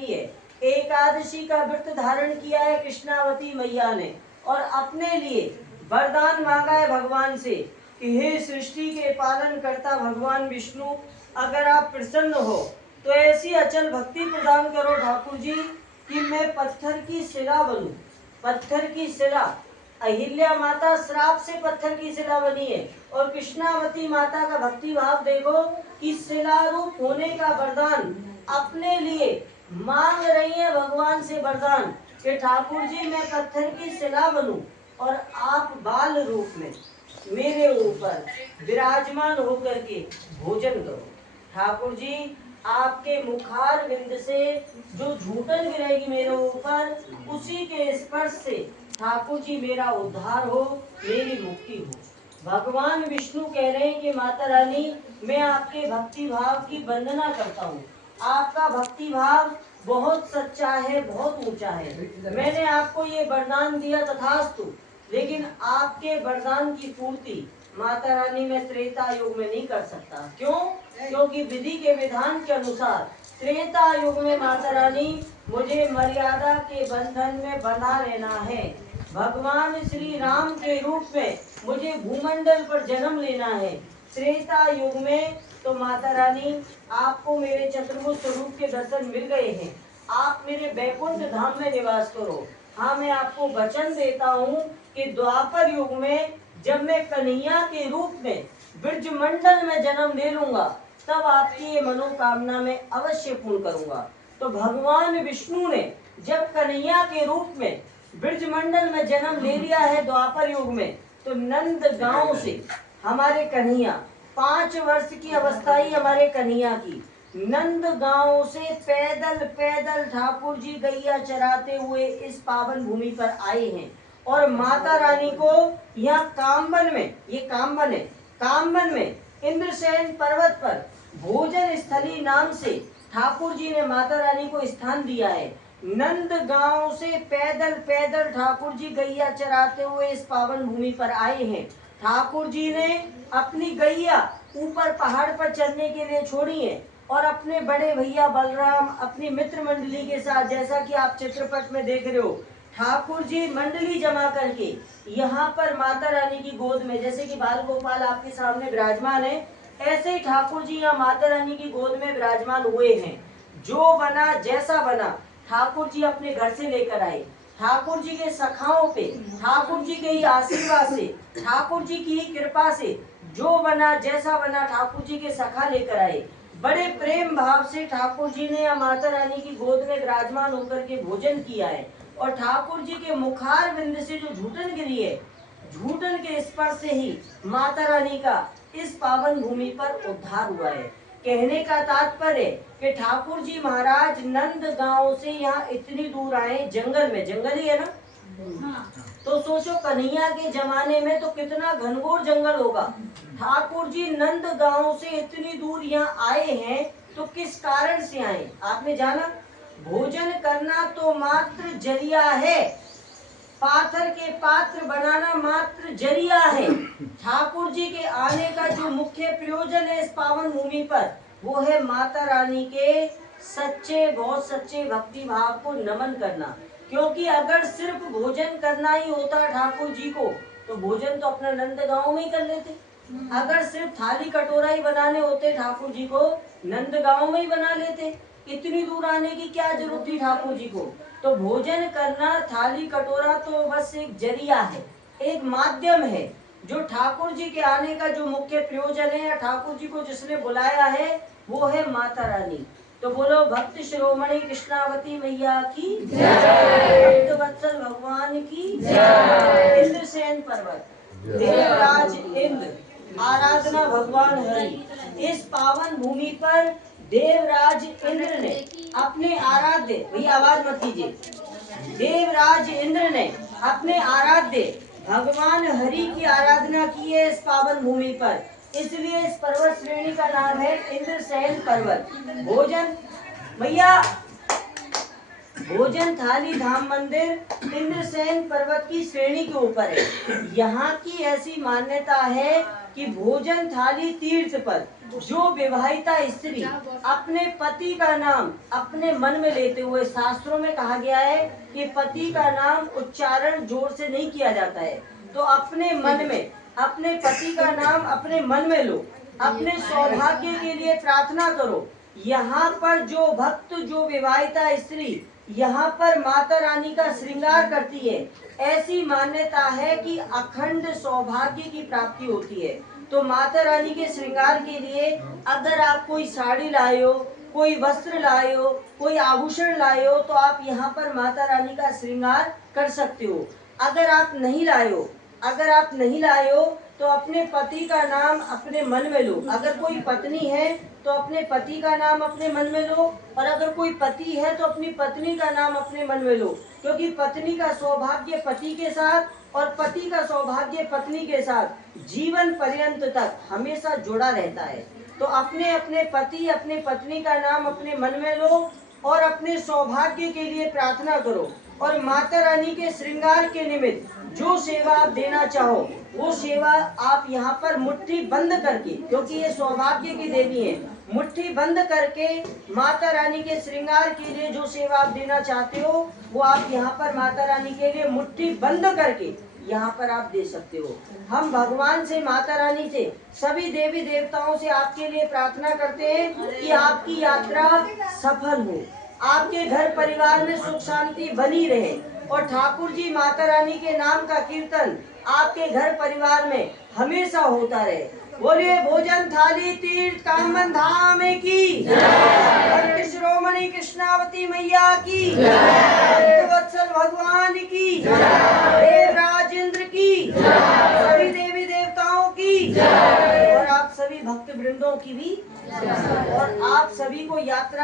करती है। एकादशी का व्रत धारण किया है कृष्णावती मैया ने और अपने लिए वरदान मांगा है भगवान से कि हे सृष्टि के पालन करता भगवान विष्णु, अगर आप प्रसन्न हो तो ऐसी अचल भक्ति प्रदान करो ठाकुर जी कि मैं पत्थर की शिला बनूं। पत्थर की शिला, अहिल्या माता श्राप से पत्थर की शिला बनी है और कृष्णावती माता का भक्ति भाव देखो कि शिला रूप होने का वरदान अपने लिए मांग रही है भगवान से वरदान कि ठाकुर जी मैं पत्थर की शिला बनूं और आप बाल रूप में मेरे ऊपर विराजमान होकर के भोजन करो। ठाकुर जी आपके मुखार बिंद से जो झूठन गिरेगी मेरे ऊपर, उसी के स्पर्श से ठाकुर जी मेरा उद्धार हो, मेरी मुक्ति हो। भगवान विष्णु कह रहे हैं कि माता रानी मैं आपके भक्ति भाव की वंदना करता हूँ। आपका भक्ति भाव बहुत सच्चा है, बहुत ऊंचा है। मैंने आपको ये वरदान दिया तथास्तु, लेकिन आपके वरदान की पूर्ति माता रानी मैं त्रेता युग में नहीं कर सकता। क्यों? क्योंकि विधि के विधान के अनुसार त्रेता युग में माता रानी मुझे मर्यादा के बंधन में बंधा रहना है। भगवान श्री राम के रूप में मुझे भूमंडल पर जन्म लेना है। त्रेता युग में तो माता रानी आपको मेरे चतुर्भुज स्वरूप के दर्शन मिल गए हैं, आप मेरे बैकुंठ धाम में निवास करो। हाँ, मैं आपको वचन देता हूँ कि द्वापर युग में जब मैं कन्हैया के रूप में ब्रजमंडल में जन्म ले लूंगा, तब आपकी ये मनोकामना में अवश्य पूर्ण करूंगा। तो भगवान विष्णु ने जब कन्हैया के रूप में ब्रजमंडल में जन्म ले लिया है द्वापर युग में, तो नंद गांव से हमारे कन्हैया 5 वर्ष की अवस्था ही हमारे कन्हैया की नंद गांव से पैदल पैदल ठाकुर जी गैया चराते हुए इस पावन भूमि पर आए हैं और माता रानी को यहाँ काम्बन में, ये काम्बन है, काम्बन में इंद्रसेन पर्वत पर भोजन स्थली नाम से ठाकुर जी ने माता रानी को स्थान दिया है। नंद गांव से पैदल पैदल ठाकुर जी गैया चराते हुए इस पावन भूमि पर आए हैं। ठाकुर जी ने अपनी गैया ऊपर पहाड़ पर चढ़ने के लिए छोड़ी है और अपने बड़े भैया बलराम अपनी मित्र मंडली के साथ, जैसा कि आप चित्रपट में देख रहे हो, ठाकुर जी मंडली जमा करके यहाँ पर माता रानी की गोद में, जैसे कि बाल गोपाल आपके सामने विराजमान है, ऐसे ही ठाकुर जी यहाँ माता रानी की गोद में विराजमान हुए हैं। जो बना जैसा बना ठाकुर जी अपने घर से लेकर आए। ठाकुर जी के सखाओं पे, ठाकुर जी के ही आशीर्वाद से, ठाकुर जी की ही कृपा से जो बना जैसा बना ठाकुर जी के सखा लेकर आए। बड़े प्रेम भाव से ठाकुर जी ने माता रानी की गोद में विराजमान होकर के भोजन किया है और ठाकुर जी के मुखार बिंद से जो झूठन गिरी है, झूठन के स्पर्श से ही माता रानी का इस पावन भूमि पर उद्धार हुआ है। कहने का तात्पर्य कि ठाकुर जी महाराज नंद गांव से यहाँ इतनी दूर आए, जंगल में, जंगल ही है ना, तो सोचो कन्हैया के जमाने में तो कितना घनघोर जंगल होगा। ठाकुर जी नंद गांव से इतनी दूर यहाँ आए हैं, तो किस कारण से आए आपने जाना? भोजन करना तो मात्र जरिया है, पाथर के पात्र बनाना मात्र जरिया है। ठाकुर जी के आने का जो मुख्य प्रयोजन है इस पावन भूमि पर, वो है माता रानी के सच्चे, बहुत सच्चे भक्ति भाव को नमन करना। क्योंकि अगर सिर्फ भोजन करना ही होता ठाकुर जी को, तो भोजन तो अपना नंद गांव में ही कर लेते। अगर सिर्फ थाली कटोरा ही बनाने होते ठाकुर जी को, नंद गांव में ही बना लेते। इतनी दूर आने की क्या जरूरत थी ठाकुर जी को? तो भोजन करना, थाली कटोरा तो बस एक जरिया है, एक माध्यम है। जो ठाकुर जी के आने का जो मुख्य प्रयोजन है, या ठाकुर जी को जिसने बुलाया है, वो है माता रानी। तो बोलो भक्त शिरोमणि कृष्णावती मैया की जय, भक्त वत्सल भगवान की जय। इंद्रसेन पर्वत, देवराज इंद्र, आराधना भगवान हरि। इस पावन भूमि पर देवराज इंद्र ने अपने आराध्य, भैया आवाज मत कीजिए, देवराज इंद्र ने अपने आराध्य भगवान हरि की आराधना की है इस पावन भूमि पर। इसलिए इस पर्वत श्रेणी का नाम है इंद्रसेन पर्वत। भोजन भैया, भोजन थाली धाम मंदिर इंद्रसेन पर्वत की श्रेणी के ऊपर है। यहाँ की ऐसी मान्यता है कि कि भोजन थाली तीर्थ पर जो विवाहिता स्त्री अपने पति का नाम अपने मन में लेते हुए, शास्त्रों में कहा गया है कि पति का नाम उच्चारण जोर से नहीं किया जाता है, तो अपने मन में अपने पति का नाम अपने मन में लो, अपने सौभाग्य के लिए प्रार्थना करो। यहाँ पर जो भक्त, जो विवाहिता स्त्री यहाँ पर माता रानी का श्रृंगार करती है, ऐसी मान्यता है कि अखंड सौभाग्य की प्राप्ति होती है। तो माता रानी के श्रृंगार के लिए अगर आप कोई साड़ी लाए हो, कोई वस्त्र लाए हो, कोई आभूषण लाए हो, तो आप यहाँ पर माता रानी का श्रृंगार कर सकते हो। अगर आप नहीं लाए हो तो अपने पति का नाम अपने मन में लो। अगर कोई पत्नी है तो अपने पति का नाम अपने मन में लो, और अगर कोई पति है तो अपनी पत्नी का नाम अपने मन में लो, क्योंकि पत्नी का सौभाग्य पति के साथ और पति का सौभाग्य पत्नी के साथ जीवन पर्यंत तक हमेशा जुड़ा रहता है। तो अपने अपने पति, अपने पत्नी का नाम अपने मन में लो और अपने सौभाग्य के लिए प्रार्थना करो। और माता रानी के श्रृंगार के निमित्त जो सेवा आप देना चाहो वो सेवा आप यहाँ पर मुट्ठी बंद करके, क्योंकि ये सौभाग्य की देवी है, मुट्ठी बंद करके माता रानी के श्रृंगार के लिए जो सेवा आप देना चाहते हो वो आप यहाँ पर माता रानी के लिए मुट्ठी बंद करके यहाँ पर आप दे सकते हो। हम भगवान से, माता रानी से, सभी देवी देवताओं से आपके लिए प्रार्थना करते हैं कि आपकी यात्रा सफल हो, आपके घर परिवार में सुख शांति बनी रहे, और ठाकुर जी माता रानी के नाम का कीर्तन आपके घर परिवार में हमेशा होता रहे। बोलिए भोजन थाली तीर्थ कामन धाम की, भक्त शिरोमणि कृष्णावती मैया की, वत्सल भगवान की, देवराज इंद्र की, सभी देवी देवताओं की, और आप सभी भक्त वृंदों की भी, और आप सभी को यात्रा